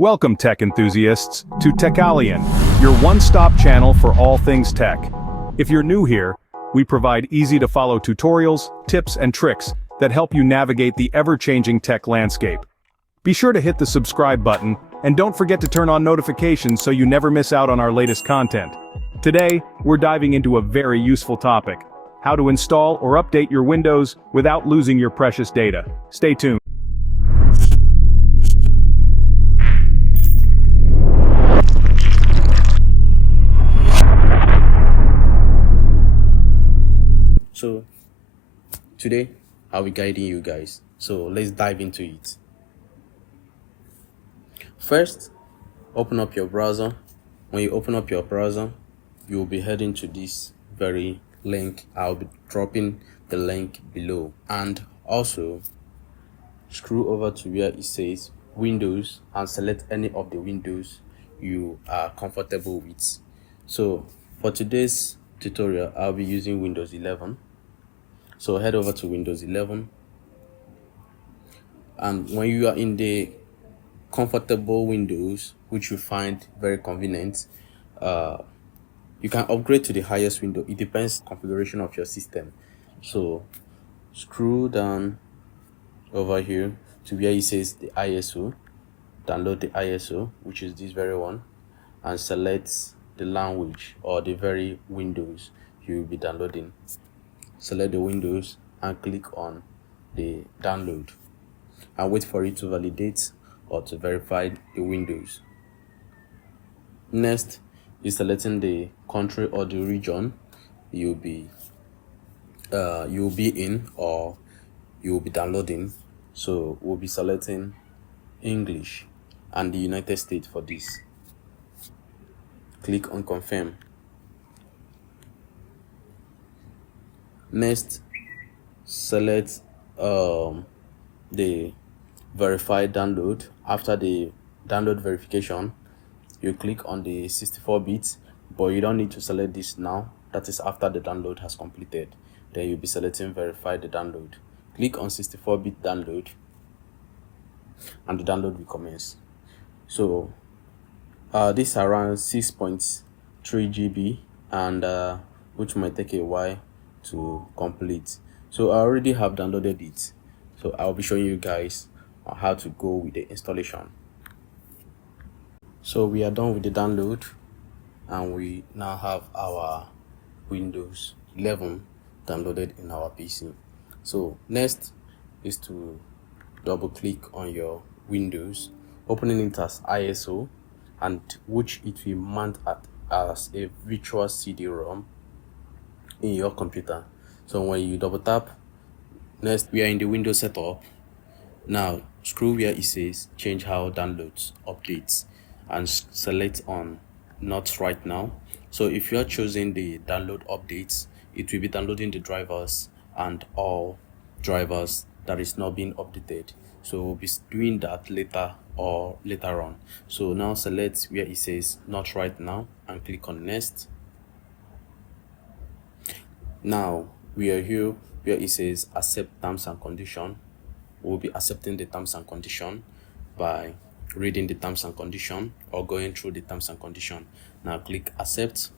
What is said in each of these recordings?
Welcome tech enthusiasts to Techallien, your one-stop channel for all things tech. If you're new here, we provide easy-to-follow tutorials, tips and tricks that help you navigate the ever-changing tech landscape. Be sure to hit the subscribe button and don't forget to turn on notifications so you never miss out on our latest content. Today, we're diving into a very useful topic: how to install or update your Windows without losing your precious data. Stay tuned. So today I'll be guiding you guys, so let's dive into it. First, open up your browser. When you open up your browser, you will be heading to this very link. I'll be dropping the link below, and also scroll over to where it says Windows and select any of the windows you are comfortable with. So for today's tutorial, I'll be using Windows 11. So head over to Windows 11, and when you are in the comfortable Windows, which you find very convenient, you can upgrade to the highest window. It depends on the configuration of your system. So scroll down over here to where it says the ISO. Download the ISO, which is this very one, and select the language or the very Windows you will be downloading. Select the Windows and click on the download and wait for it to validate or to verify the Windows. Next is selecting the country or the region you'll be in or you'll be downloading. So we'll be selecting English and the United States for this. Click on confirm. Next, select the verified download. After the download verification, you click on the 64-bit, but you don't need to select this now. That is after the download has completed. Then you'll be selecting verify the download. Click on 64-bit download and the download will commence. So this is around 6.3 GB and which might take a while to complete. So I already have downloaded it, so I'll be showing you guys how to go with the installation. So we are done with the download and we now have our Windows 11 downloaded in our PC. So next is to double click on your Windows, opening it as ISO, and which it will mount as a virtual CD-ROM in your computer. So when you double tap, next we are in the Windows setup. Now scroll where it says change how downloads updates and select on not right now. So if you are choosing the download updates, it will be downloading the drivers and all drivers that is not being updated. So we'll be doing that later on. So now select where it says not right now and click on next. Now we are here where it says accept terms and condition. We'll be accepting the terms and condition by reading the terms and condition or going through the terms and condition. Now click accept.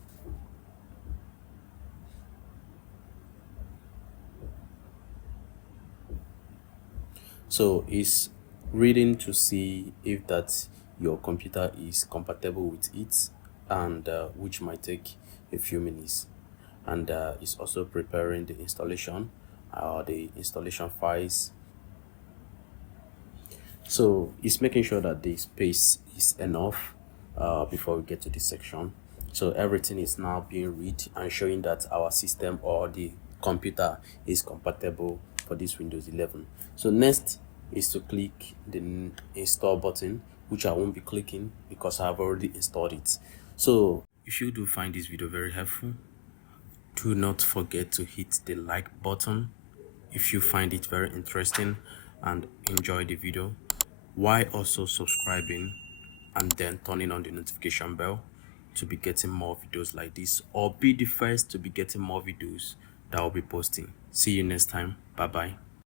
So it's reading to see if that your computer is compatible with it, and which might take a few minutes. And it's also preparing the installation or the installation files. So it's making sure that the space is enough before we get to this section. So everything is now being read and showing that our system or the computer is compatible for this Windows 11. So next is to click the install button, which I won't be clicking because I have already installed it. So if you do find this video very helpful, do not forget to hit the like button if you find it very interesting and enjoy the video, while also subscribing and then turning on the notification bell to be getting more videos like this, or be the first to be getting more videos that I'll be posting. See you next time. Bye bye.